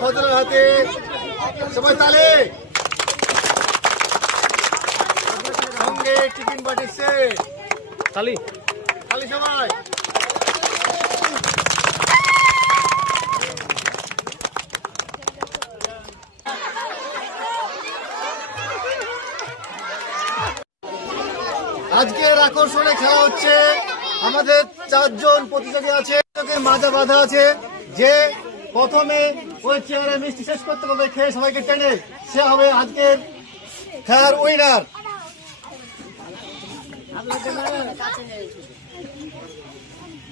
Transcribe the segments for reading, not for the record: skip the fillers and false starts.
ফজলের হাতে। সবাই তালে। সঙ্গে টিফিন বাটি সেট। তালি তালি সবাই। আজকের আকর্ষণে খেলা হচ্ছে। আমাদের 4 জন প্রতিযোগী আছে, মাঝে বাধা আছে। যে প্রথমে ওই চেয়ারে মিষ্টি শেষ করতে পারবে খেয়ে সবাইকে টেনে, সে হবে আজকের খেলার উইনার।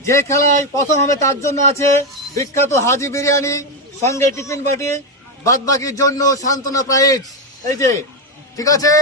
যে খেলায় প্রথম হবে তার জন্য আছে বিখ্যাত হাজি বিরিয়ানি, সঙ্গে টিফিন বাটি, বাদ বাকির জন্য সান্ত্বনা প্রাইজ। এই যে ঠিক আছে।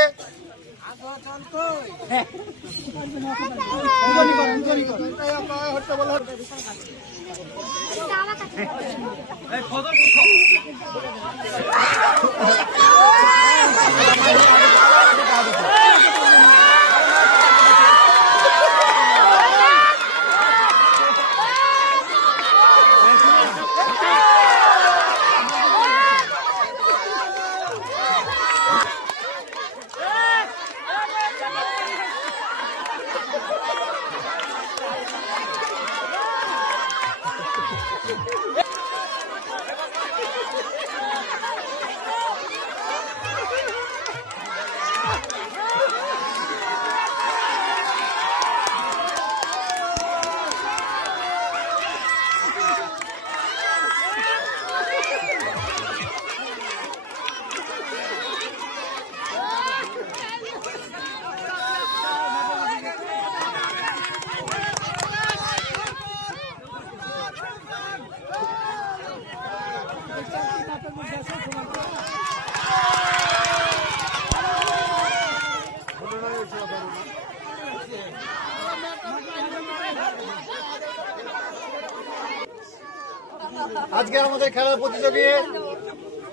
আজকে আমাদের খেলার প্রতিযোগী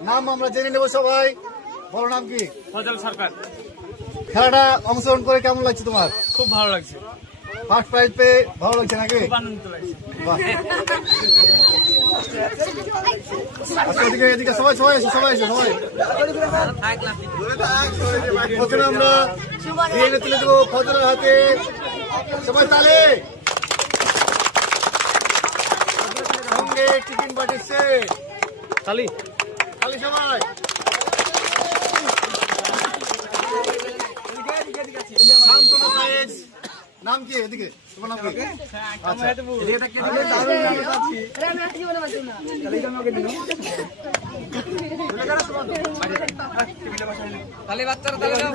নাম আমরা জেনে নেব সবাই। বলো নাম কি? ফজল সরকার। খেলাটা অংশগ্রহণ করে কেমন লাগছে তোমার? খুব ভালো লাগছে। ফার্স্ট প্রাইজ পেয়ে ভালো লাগছে নাকি? খুব আনন্দিত লাগছে। বাহ। আচ্ছা, এদিকে সবাই এসো, সবাই প্রথমে আমরা বিরিয়ানি তুলে দেবো ফজলের হাতে। সবাই তালে। সঙ্গে টিফিন বাটি সেট। তালি তালি সবাই। সান্ত্বনা প্রাইজ। নাম কি? এদিকে তোমার নাম কি? আচ্ছা, তালি বাচ্চারা তালি দাও।